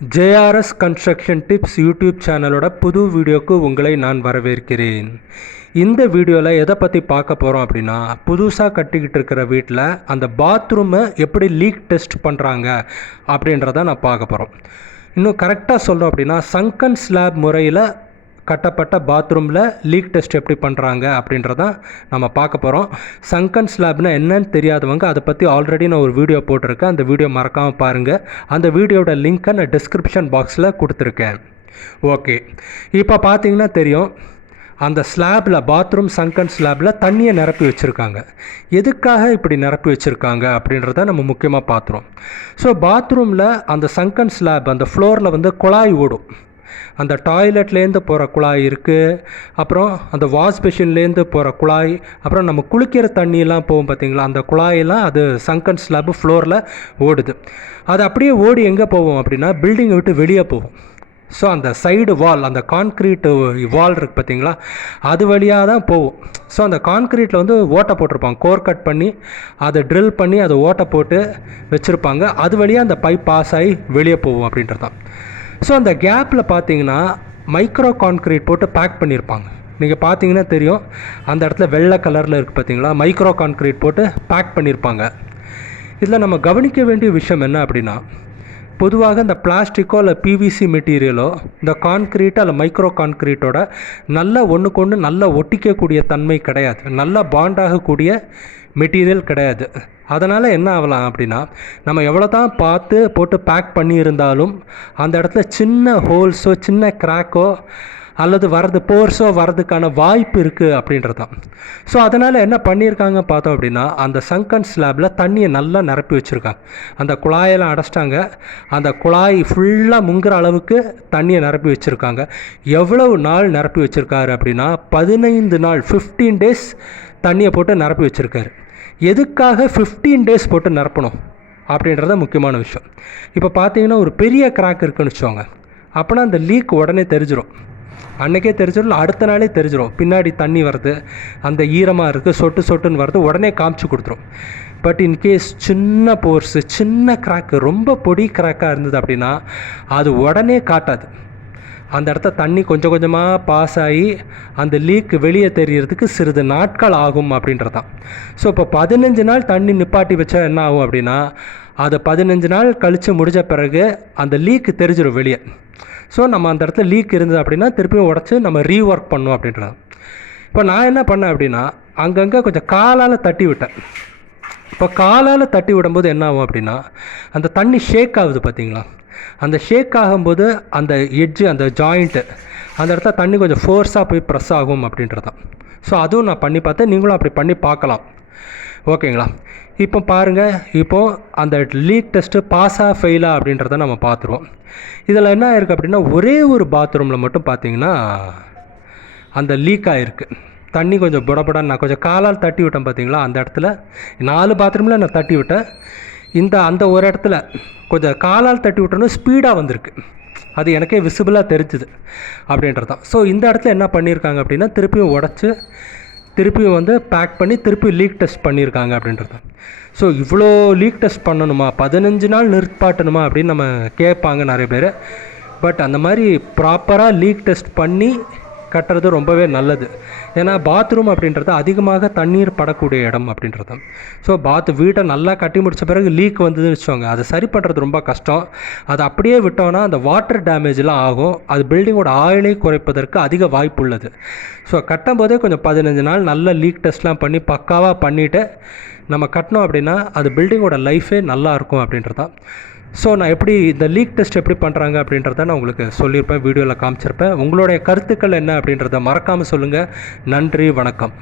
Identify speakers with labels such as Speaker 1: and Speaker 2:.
Speaker 1: JRS construction tips YouTube சேனலோட புது வீடியோக்கு உங்களை நான் வரவேற்கிறேன். இந்த வீடியோவில் எதை பற்றி பார்க்க போகிறோம் அப்படின்னா புதுசாக கட்டிக்கிட்டு இருக்கிற வீட்டில் அந்த பாத்ரூமை எப்படி லீக் டெஸ்ட் பண்ணுறாங்க அப்படின்றத நான் பார்க்க போகிறோம் இன்னும் கரெக்டாக சொல்லணும் அப்படின்னா சங்கன் ஸ்லாப் முறையில் கட்டப்பட்ட பாத்ரூமில் லீக் டெஸ்ட் எப்படி பண்ணுறாங்க அப்படின்றத நம்ம பார்க்க போகிறோம் சங்கன் ஸ்லாப்னா என்னன்னு தெரியாதவங்க அதை பற்றி ஆல்ரெடி நான் ஒரு வீடியோ போட்டிருக்கேன். அந்த வீடியோ மறக்காமல் பாருங்கள் அந்த வீடியோட லிங்க்கை நான் டிஸ்கிரிப்ஷன் பாக்ஸில் கொடுத்துருக்கேன். ஓகே இப்போ பார்த்தீங்கன்னா தெரியும். அந்த ஸ்லாபில் பாத்ரூம் சங்கன் ஸ்லாபில் தண்ணியை நிரப்பி வச்சுருக்காங்க. எதுக்காக இப்படி நிரப்பி வச்சுருக்காங்க அப்படின்றத நம்ம முக்கியமாக பார்த்துருவோம் ஸோ பாத்ரூமில் அந்த சங்கன் ஸ்லாப் அந்த ஃப்ளோரில் வந்து குழாய் ஓடும். அந்த டாய்லெட்லேருந்து போகிற குழாய் இருக்குது அப்புறம் அந்த வாஷ் மிஷின்லேருந்து போகிற குழாய். அப்புறம் நம்ம குளிக்கிற தண்ணியெல்லாம் போகும் பார்த்தீங்களா அந்த குழாயெல்லாம் அது சங்கன் ஸ்லாப் ஃப்ளோரில் ஓடுது. அது அப்படியே ஓடி எங்கே போவோம் அப்படின்னா பில்டிங்கை விட்டு வெளியே போகும். ஸோ அந்த சைடு வால் அந்த கான்க்ரீட் வால் இருக்குது பார்த்தீங்களா அது வழியாக தான் போகும். ஸோ அந்த கான்க்ரீட்டில் வந்து ஓட்டை போட்டிருப்பாங்க. கோர் கட் பண்ணி அதை ட்ரில் பண்ணி அதை ஓட்டை போட்டு வச்சுருப்பாங்க. அது வழியாக அந்த பைப் பாஸ் ஆகி வெளியே போகும் அப்படின்றது தான் ஸோ அந்த கேப்பில் பார்த்தீங்கன்னா மைக்ரோ கான்க்ரீட் போட்டு பேக் பண்ணியிருப்பாங்க நீங்கள் பார்த்தீங்கன்னா தெரியும். அந்த இடத்துல வெள்ளை கலரில் இருக்குது பார்த்தீங்களா மைக்ரோ கான்க்ரீட் போட்டு பேக் பண்ணியிருப்பாங்க இதில் நம்ம கவனிக்க வேண்டிய விஷயம் என்ன அப்படின்னா பொதுவாக இந்த பிளாஸ்டிக்கோ இல்லை பிவிசி மெட்டீரியலோ இந்த கான்க்ரீட்டோ இல்லை மைக்ரோ கான்க்ரீட்டோட நல்ல ஒன்றுக்கு ஒன்று நல்லா ஒட்டிக்கக்கூடிய தன்மை கிடையாது. நல்லா பாண்ட் ஆகக்கூடிய மெட்டீரியல் கிடையாது. அதனால் என்ன ஆகலாம் அப்படின்னா நம்ம எவ்வளோ தான் பார்த்து போட்டு பேக் பண்ணியிருந்தாலும் அந்த இடத்துல சின்ன ஹோல்ஸோ சின்ன கிராக்கோ அல்லது வர்றது போர்ஸோ வர்றதுக்கான வாய்ப்பு இருக்குது அப்படின்றது தான் ஸோ அதனால் என்ன பண்ணியிருக்காங்க பார்த்தோம் அப்படின்னா அந்த சங்கன் ஸ்லாபில் தண்ணியை நல்லா நிரப்பி வச்சுருக்காங்க. அந்த குழாயெல்லாம் அடைச்சிட்டாங்க. அந்த குழாய் ஃபுல்லாக முங்குற அளவுக்கு தண்ணியை நிரப்பி வச்சுருக்காங்க. எவ்வளவு நாள் நிரப்பி வச்சுருக்காரு அப்படின்னா பதினைந்து நாள் ஃபிஃப்டீன் டேஸ் தண்ணியை போட்டு நிரப்பி வச்சுருக்காரு. எதுக்காக ஃபிஃப்டீன் டேஸ் போட்டு நிரப்பணும்? அப்படின்றத முக்கியமான விஷயம். இப்போ பார்த்தீங்கன்னா ஒரு பெரிய கிராக் இருக்குன்னு வச்சுக்கோங்க. அப்போனா அந்த லீக் உடனே தெரிஞ்சிடும் அன்றைக்கே தெரிஞ்சிடும் அடுத்த நாளே தெரிஞ்சிடும் பின்னாடி தண்ணி வருது அந்த ஈரமாக இருக்குது சொட்டு சொட்டுன்னு வருது உடனே காமிச்சு கொடுத்துரும். பட் இன்கேஸ் சின்ன போர்ஸு சின்ன கிராக்கு ரொம்ப பொடி கிராக்காக இருந்தது அப்படின்னா அது உடனே காட்டாது. அந்த இடத்த தண்ணி கொஞ்சம் கொஞ்சமாக பாஸ் ஆகி அந்த லீக் வெளியே தெரியறதுக்கு சிறிது நாட்கள் ஆகும் அப்படின்றது தான் ஸோ இப்போ பதினஞ்சு நாள் தண்ணி நிப்பாட்டி வச்சா என்ன ஆகும் அப்படின்னா அதை பதினஞ்சு நாள் கழித்து முடிஞ்ச பிறகு அந்த லீக் தெரிஞ்சிடும் வெளியே. ஸோ நம்ம அந்த இடத்துல லீக் இருந்தது அப்படின்னா திருப்பியும் உடச்சி நம்ம ரீஒர்க் பண்ணோம் அப்படின்றது இப்போ நான் என்ன பண்ணேன் அப்படின்னா அங்கங்கே கொஞ்சம் காலால் தட்டி விட்டேன். இப்போ காலால் தட்டி விடும்போது என்ன ஆகும் அப்படின்னா அந்த தண்ணி ஷேக் ஆகுது பார்த்தீங்களா அந்த ஷேக் ஆகும்போது அந்த எட்ஜு அந்த ஜாயிண்ட்டு அந்த இடத்துல தண்ணி கொஞ்சம் ஃபோர்ஸாக போய் ப்ரெஸ் ஆகும் அப்படின்றது தான் ஸோ அதுவும் நான் பண்ணி பார்த்தேன் நீங்களும் அப்படி பண்ணி பார்க்கலாம். ஓகேங்களா இப்போ பாருங்கள் இப்போது அந்த லீக் டெஸ்ட்டு பாஸாக ஃபெயிலாக அப்படின்றத நம்ம பார்த்துருவோம். இதில் என்ன இருக்குது அப்படின்னா ஒரே ஒரு பாத்ரூமில் மட்டும் பார்த்தீங்கன்னா அந்த லீக் ஆகிருக்கு தண்ணி கொஞ்சம் புடபுடன்னு நான் கொஞ்சம் காலால் தட்டி விட்டேன் பார்த்தீங்களா? அந்த இடத்துல நாலு பாத்ரூமில் நான் தட்டி விட்டேன். இந்த அந்த ஒரு இடத்துல கொஞ்சம் காலால் தட்டி விட்டோன்னு ஸ்பீடாக வந்திருக்கு. அது எனக்கே விசிபிளாக தெரிஞ்சுது அப்படின்றது தான் ஸோ இந்த இடத்துல என்ன பண்ணியிருக்காங்க அப்படின்னா திருப்பியும் உடச்சி திருப்பியும் வந்து பேக் பண்ணி திருப்பி லீக் டெஸ்ட் பண்ணியிருக்காங்க அப்படின்றது ஸோ இவ்வளோ லீக் டெஸ்ட் பண்ணணுமா? பதினஞ்சு நாள் நிற்பாட்டணுமா? அப்படின்னு நம்ம கேட்பாங்க நிறைய பேர். பட் அந்த மாதிரி ப்ராப்பராக லீக் டெஸ்ட் பண்ணி கட்டுறது ரொம்பவே நல்லது. ஏன்னா பாத்ரூம் அப்படின்றது அதிகமாக தண்ணீர் படக்கூடிய இடம் அப்படின்றது. ஸோ பாத் வீட்டை நல்லா கட்டி முடித்த பிறகு லீக் வந்ததுன்னு வச்சுக்கோங்க. அதை சரி பண்ணுறது ரொம்ப கஷ்டம். அதை அப்படியே விட்டோன்னா அந்த வாட்டர் டேமேஜ்லாம் ஆகும். அது பில்டிங்கோட ஆயிலை குறைப்பதற்கு அதிக வாய்ப்பு உள்ளது. ஸோ கட்டும் போதே கொஞ்சம் பதினஞ்சு நாள் நல்ல லீக் டெஸ்ட்லாம் பண்ணி பக்காவாக பண்ணிவிட்டு நம்ம கட்டினோம் அப்படின்னா அது பில்டிங்கோட லைஃபே நல்லா இருக்கும் அப்படின்றது தான் ஸோ நான் எப்படி இந்த லீக் டெஸ்ட் எப்படி பண்ணுறாங்க அப்படின்றத நான் உங்களுக்கு சொல்லியிருப்பேன் வீடியோவில் காமிச்சிருப்பேன். உங்களுடைய கருத்துக்கள் என்ன அப்படின்றத மறக்காமல் சொல்லுங்கள் நன்றி வணக்கம்.